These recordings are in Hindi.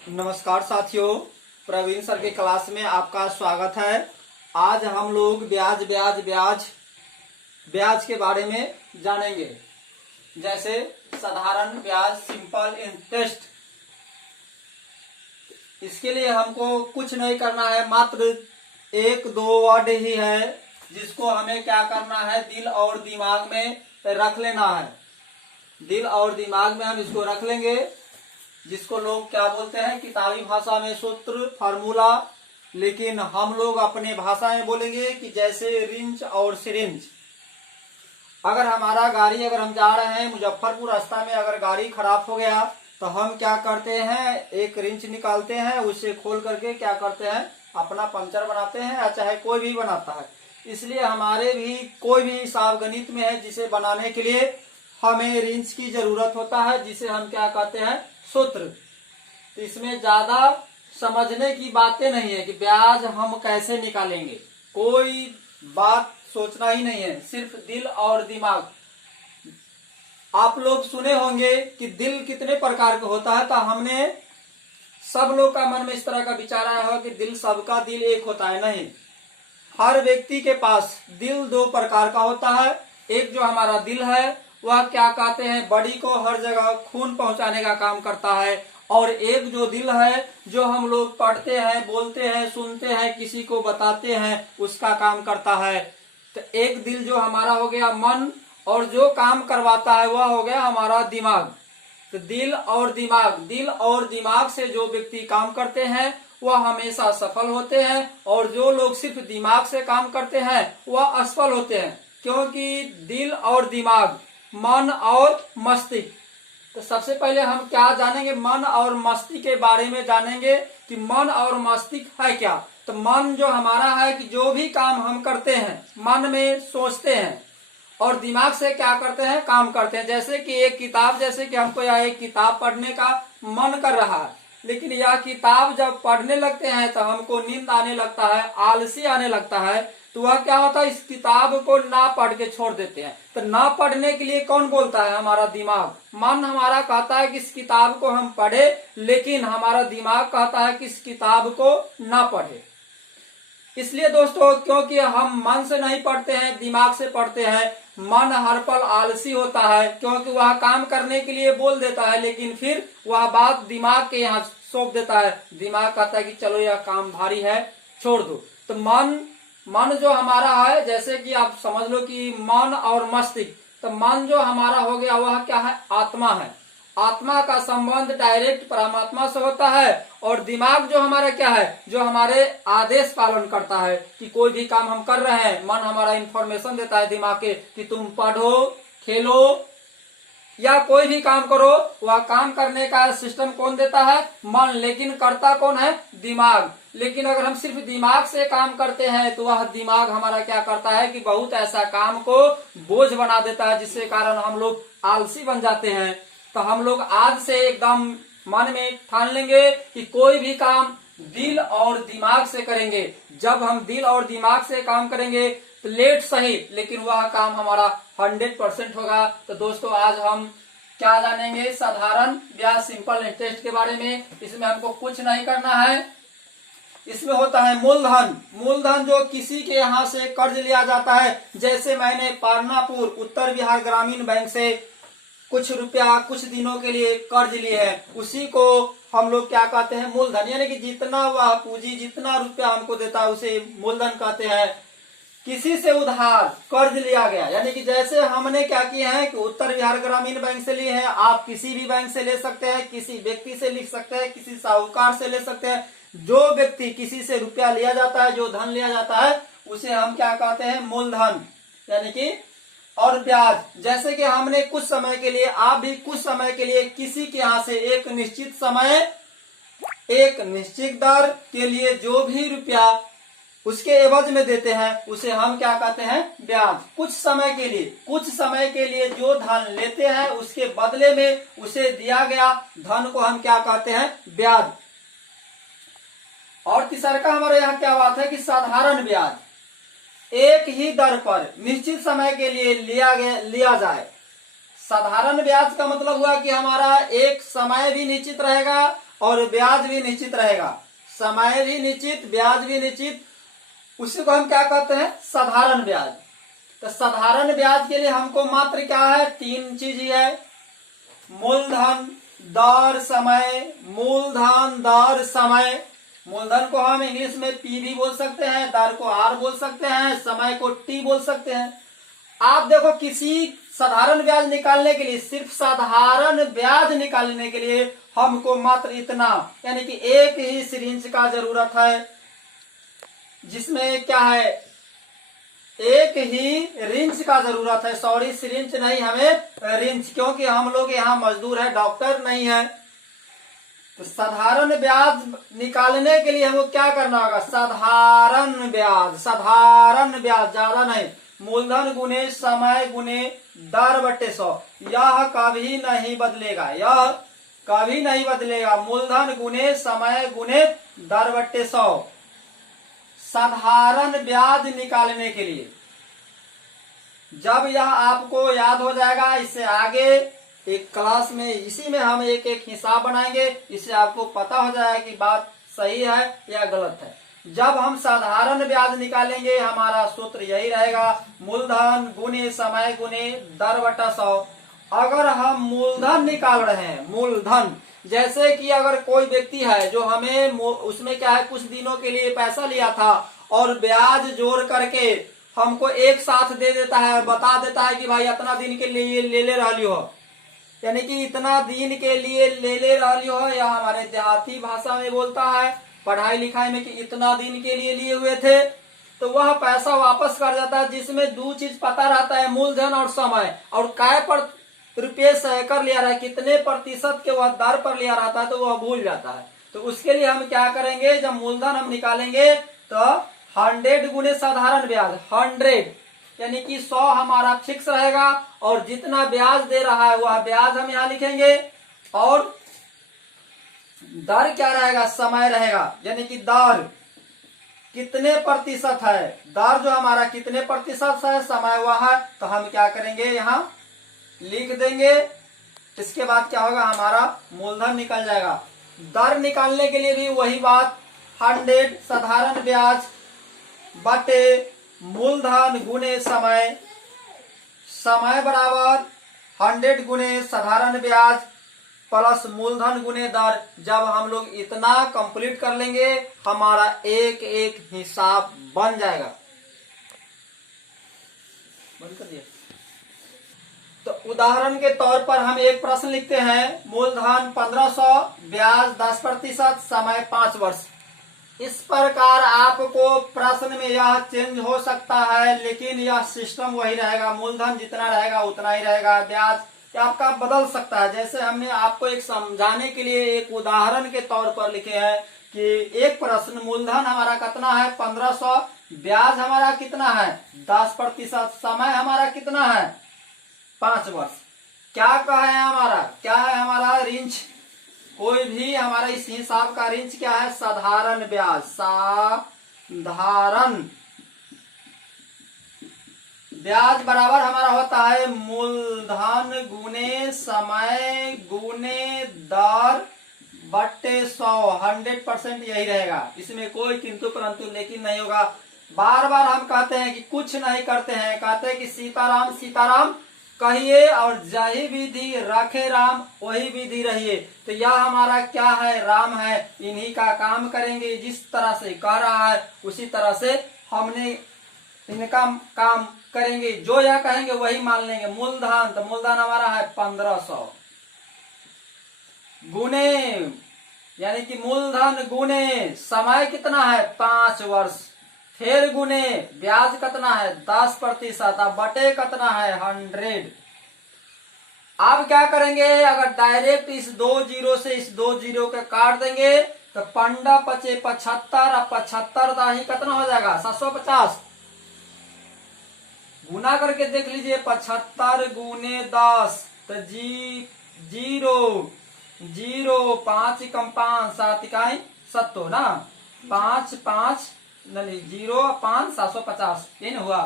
नमस्कार साथियों, प्रवीण सर के क्लास में आपका स्वागत है। आज हम लोग ब्याज ब्याज ब्याज ब्याज के बारे में जानेंगे। जैसे साधारण ब्याज, सिंपल इंटरेस्ट। इसके लिए हमको कुछ नहीं करना है, मात्र एक दो वर्ड ही है जिसको हमें क्या करना है, दिल और दिमाग में रख लेना है। दिल और दिमाग में हम इसको रख लेंगे, जिसको लोग क्या बोलते हैं, किताबी भाषा में सूत्र, फार्मूला। लेकिन हम लोग अपने भाषा में बोलेंगे कि जैसे रिंच और सिरिंज। अगर हमारा गाड़ी, अगर हम जा रहे हैं मुजफ्फरपुर, रास्ता में अगर गाड़ी खराब हो गया तो हम क्या करते हैं, एक रिंच निकालते हैं, उससे खोल करके क्या करते हैं, अपना पंचर बनाते हैं, या चाहे कोई भी बनाता है। इसलिए हमारे भी कोई भी हिसाब गणित में है जिसे बनाने के लिए हमें रिंच की जरूरत होता है, जिसे हम क्या कहते हैं, सूत्र। तो इसमें ज्यादा समझने की बातें नहीं है कि ब्याज हम कैसे निकालेंगे, कोई बात सोचना ही नहीं है, सिर्फ दिल और दिमाग। आप लोग सुने होंगे कि दिल कितने प्रकार का होता है, तो हमने सब लोग का मन में इस तरह का विचार आया हो कि दिल, सबका दिल एक होता है। नहीं, हर व्यक्ति के पास दिल दो प्रकार का होता है। एक जो हमारा दिल है वह क्या कहते हैं, बॉडी को हर जगह खून पहुंचाने का काम करता है। और एक जो दिल है, जो हम लोग पढ़ते हैं, बोलते हैं, सुनते हैं, किसी को बताते हैं, उसका काम करता है। तो एक दिल जो हमारा हो गया मन, और जो काम करवाता है वह हो गया हमारा दिमाग। तो दिल और दिमाग से जो व्यक्ति काम करते हैं वह हमेशा सफल होते हैं, और जो लोग सिर्फ दिमाग से काम करते हैं वह असफल होते हैं। क्योंकि दिल और दिमाग, मन और मस्तिष्क। तो सबसे पहले हम क्या जानेंगे, मन और मस्तिष्क के बारे में जानेंगे कि मन और मस्तिष्क है क्या। तो मन जो हमारा है कि जो भी काम हम करते हैं मन में सोचते हैं, और दिमाग से क्या करते हैं, काम करते हैं। जैसे कि एक किताब, जैसे कि हमको यह एक किताब पढ़ने का मन कर रहा है, लेकिन यह किताब जब पढ़ने लगते हैं तो हमको नींद आने लगता है, आलसी आने लगता है। तो वह क्या होता है, इस किताब को ना पढ़ के छोड़ देते हैं। तो ना पढ़ने के लिए कौन बोलता है, हमारा दिमाग। मन हमारा कहता है कि इस किताब को हम पढ़े, लेकिन हमारा दिमाग कहता है कि इस किताब को ना पढ़े। इसलिए दोस्तों, क्योंकि हम मन से नहीं पढ़ते हैं, दिमाग से पढ़ते हैं। मन हर पल आलसी होता है, क्योंकि वह काम करने के लिए बोल देता है, लेकिन फिर वह बात दिमाग के यहाँ सौंप देता है। दिमाग कहता है कि चलो यह काम भारी है, छोड़ दो। तो मन जो हमारा है, जैसे कि आप समझ लो कि मन और मस्तिष्क। तो मन जो हमारा हो गया वह क्या है, आत्मा है। आत्मा का संबंध डायरेक्ट परमात्मा से होता है। और दिमाग जो हमारा क्या है, जो हमारे आदेश पालन करता है कि कोई भी काम हम कर रहे हैं, मन हमारा इंफॉर्मेशन देता है दिमाग के कि तुम पढ़ो, खेलो या कोई भी काम करो। वह काम करने का सिस्टम कौन देता है, मन। लेकिन करता कौन है, दिमाग। लेकिन अगर हम सिर्फ दिमाग से काम करते हैं तो वह दिमाग हमारा क्या करता है कि बहुत ऐसा काम को बोझ बना देता है, जिससे कारण हम लोग आलसी बन जाते हैं। तो हम लोग आज से एकदम मन में ठान लेंगे कि कोई भी काम दिल और दिमाग से करेंगे। जब हम दिल और दिमाग से काम करेंगे तो लेट सही, लेकिन वह काम हमारा 100% होगा। तो दोस्तों, आज हम क्या जानेंगे, साधारण ब्याज, सिंपल इंटरेस्ट के बारे में। इसमें हमको कुछ नहीं करना है। इसमें होता है मूलधन। मूलधन जो किसी के यहाँ से कर्ज लिया जाता है। जैसे मैंने पारनापुर उत्तर बिहार ग्रामीण बैंक से कुछ रुपया कुछ दिनों के लिए कर्ज लिए है, उसी को हम लोग क्या कहते हैं, मूलधन। यानी कि जितना वह पूंजी, जितना रुपया हमको देता है उसे मूलधन कहते हैं। किसी से उधार कर्ज लिया गया, यानी कि जैसे हमने क्या किया है कि उत्तर बिहार ग्रामीण बैंक से लिए हैं, आप किसी भी बैंक से ले सकते हैं, किसी व्यक्ति से लिख सकते हैं, किसी साहूकार से ले सकते हैं। जो व्यक्ति किसी से रुपया लिया जाता है, जो धन लिया जाता है, उसे हम क्या कहते हैं, मूलधन। यानी कि और ब्याज, जैसे कि हमने कुछ समय के लिए, आप भी कुछ समय के लिए किसी के यहाँ से एक निश्चित समय, एक निश्चित दर के लिए जो भी रुपया उसके एवज में देते हैं, उसे हम क्या कहते हैं, ब्याज। कुछ समय के लिए जो धन लेते हैं उसके बदले में उसे दिया गया धन को हम क्या कहते हैं, ब्याज। और तीसरा का हमारे यहाँ क्या बात है कि साधारण ब्याज। एक ही दर पर निश्चित समय के लिए लिया जाए। साधारण ब्याज का मतलब हुआ कि हमारा एक समय भी निश्चित रहेगा और ब्याज भी निश्चित रहेगा, समय भी निश्चित, ब्याज भी निश्चित। उसी को हम क्या कहते हैं, साधारण ब्याज। तो साधारण ब्याज के लिए हमको मात्र क्या है, तीन चीज ही है, मूलधन, दर, समय। मूलधन, दर, समय। मूलधन को हम इंग्लिश में पी भी बोल सकते हैं, दर को आर बोल सकते हैं, समय को टी बोल सकते हैं। आप देखो किसी साधारण ब्याज निकालने के लिए, सिर्फ साधारण ब्याज निकालने के लिए हमको मात्र इतना, यानी कि एक ही सिरिंज का जरूरत है, जिसमें क्या है, एक ही रिंच का जरूरत है। सॉरी, सिरिंज नहीं, हमें रिंच, क्योंकि हम लोग यहाँ मजदूर है, डॉक्टर नहीं है। तो साधारण ब्याज निकालने के लिए हमको क्या करना होगा, साधारण ब्याज, साधारण ब्याज, ज्यादा नहीं, मूलधन गुने समय गुने दर बटे 100, यह कभी नहीं बदलेगा, यह कभी नहीं बदलेगा। मूलधन गुने समय गुने दर बटे 100 साधारण ब्याज निकालने के लिए। जब यह आपको याद हो जाएगा, इससे आगे एक क्लास में इसी में हम एक एक हिसाब बनाएंगे, इससे आपको पता हो जाएगा कि बात सही है या गलत है। जब हम साधारण ब्याज निकालेंगे, हमारा सूत्र यही रहेगा, मूलधन गुने समय गुने दर बटा 100। अगर हम मूलधन निकाल रहे हैं, मूलधन, जैसे कि अगर कोई व्यक्ति है जो हमें उसमें क्या है, कुछ दिनों के लिए पैसा लिया था और ब्याज जोड़ करके हमको एक साथ दे देता है, बता देता है कि भाई इतना दिन के लिए ले रही हो, यानी कि इतना दिन के लिए ले रही हो, या हमारे देहाती भाषा में बोलता है पढ़ाई लिखाई में कि इतना दिन के लिए हुए थे, तो वह पैसा वापस कर जाता है, जिसमें दो चीज पता रहता है, मूलधन और समय, और काय पर रुपये कर लिया रहा है, कितने प्रतिशत के वह दर पर लिया रहता है, तो वह भूल जाता है। तो उसके लिए हम क्या करेंगे, जब मूलधन हम निकालेंगे तो 100 गुने साधारण ब्याज, 100 यानी कि 100 हमारा फिक्स रहेगा, और जितना ब्याज दे रहा है वह ब्याज हम यहाँ लिखेंगे, और दर क्या रहेगा, समय रहेगा, यानी कि दर कितने प्रतिशत है, दर जो हमारा कितने प्रतिशत है, समय वह है, तो हम क्या करेंगे, यहाँ लिख देंगे। इसके बाद क्या होगा, हमारा मूलधन निकल जाएगा। दर निकालने के लिए भी वही बात, 100 साधारण ब्याज बटे मूलधन गुने समय, समय बराबर 100 गुने साधारण ब्याज प्लस मूलधन गुने दर। जब हम लोग इतना कंप्लीट कर लेंगे, हमारा एक एक हिसाब बन जाएगा। बंद कर दिया। तो उदाहरण के तौर पर हम एक प्रश्न लिखते हैं, मूलधन 1500, ब्याज 10%, समय 5 वर्ष। इस प्रकार आपको प्रश्न में यह चेंज हो सकता है, लेकिन यह सिस्टम वही रहेगा, मूलधन जितना रहेगा उतना ही रहेगा, ब्याज आपका बदल सकता है। जैसे हमने आपको एक समझाने के लिए एक उदाहरण के तौर पर लिखे हैं कि एक प्रश्न, मूलधन हमारा कितना है 1500, ब्याज हमारा कितना है 10%, समय हमारा कितना है 5 वर्ष। क्या है हमारा, क्या है हमारा रिंच, कोई भी हमारा इस हिसाब का रिंच क्या है, साधारण ब्याज, साधारण ब्याज बराबर हमारा होता है मूलधन गुने समय गुने दर बट्टे 100, 100% यही रहेगा, इसमें कोई किंतु परंतु लेकिन नहीं होगा। बार बार हम कहते हैं कि कुछ नहीं करते हैं, कहते हैं कि सीताराम सीताराम कहिए और जही विधि रखे राम वही विधि रहिए। तो यह हमारा क्या है, राम है, इन्हीं का काम करेंगे, जिस तरह से कह रहा है उसी तरह से हमने इनका काम करेंगे, जो यह कहेंगे वही मान लेंगे। मूलधन, तो मूलधन हमारा है 1500 गुने, यानी कि मूलधन गुने समय कितना है 5 वर्ष, फिर गुने ब्याज कितना है 10%, अब बटे कितना है 100। अब क्या करेंगे, अगर डायरेक्ट इस 2 जीरो से इस 2 जीरो के काट देंगे तो 15 पचे 75, अब 75 दाही कितना हो जाएगा 750, गुना करके देख लीजिए, 75 गुने 10 तो जीरो जीरो 5 कम 5 7 इकाई 70 ना, 5 5 नहीं 0 5 750, ये ना हुआ,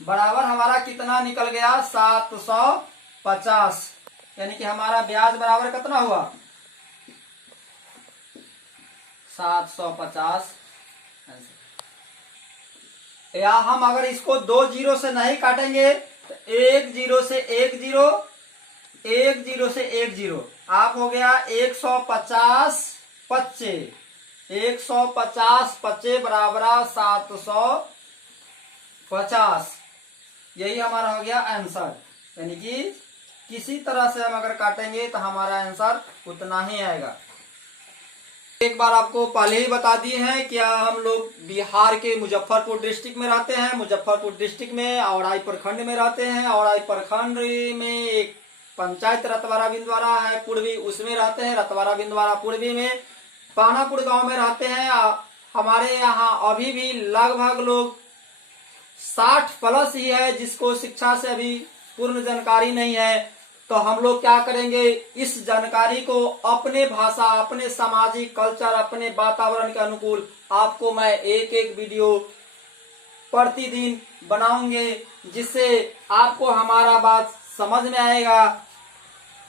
बराबर हमारा कितना निकल गया 750, यानी कि हमारा ब्याज बराबर कितना हुआ 750 आंसर। या हम अगर इसको 2 जीरो से नहीं काटेंगे तो 1 जीरो से 1 जीरो, 1 जीरो से 1 जीरो, आप हो गया 150 पच्चे, 150 पच्चे बराबर 750। यही हमारा हो गया आंसर। यानी कि किसी तरह से हम अगर काटेंगे तो हमारा आंसर उतना ही आएगा। एक बार आपको पहले ही बता दिए हैं कि हम लोग बिहार के मुजफ्फरपुर डिस्ट्रिक्ट में रहते हैं। मुजफ्फरपुर डिस्ट्रिक्ट में औराई प्रखंड में रहते हैं। औराई प्रखंड में एक पंचायत रतवारा बिंदवारा है पूर्वी, उसमें रहते हैं। रतवारा बिंदवारा पूर्वी में पानापुर गांव में रहते हैं। हमारे यहाँ अभी भी लगभग लोग 60 प्लस ही है जिसको शिक्षा से अभी पूर्ण जानकारी नहीं है। तो हम लोग क्या करेंगे, इस जानकारी को अपने भाषा, अपने सामाजिक कल्चर, अपने वातावरण के अनुकूल आपको मैं एक एक वीडियो प्रतिदिन बनाऊंगे, जिससे आपको हमारा बात समझ में आएगा।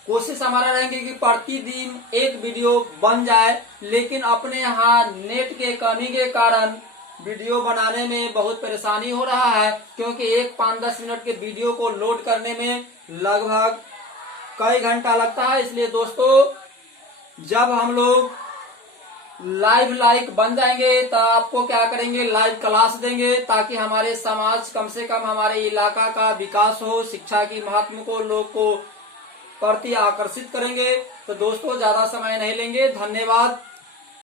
कोशिश हमारा रहेंगे कि प्रतिदिन एक वीडियो बन जाए, लेकिन अपने यहाँ नेट के कमी के कारण वीडियो बनाने में बहुत परेशानी हो रहा है, क्योंकि एक 5-10 मिनट के वीडियो को लोड करने में लगभग कई घंटा लगता है। इसलिए दोस्तों, जब हम लोग लाइव बन जाएंगे तो आपको क्या करेंगे, लाइव क्लास देंगे, ताकि हमारे समाज, कम से कम हमारे इलाका का विकास हो, शिक्षा की महत्व को लोग को प्रति आकर्षित करेंगे। तो दोस्तों, ज्यादा समय नहीं लेंगे। धन्यवाद।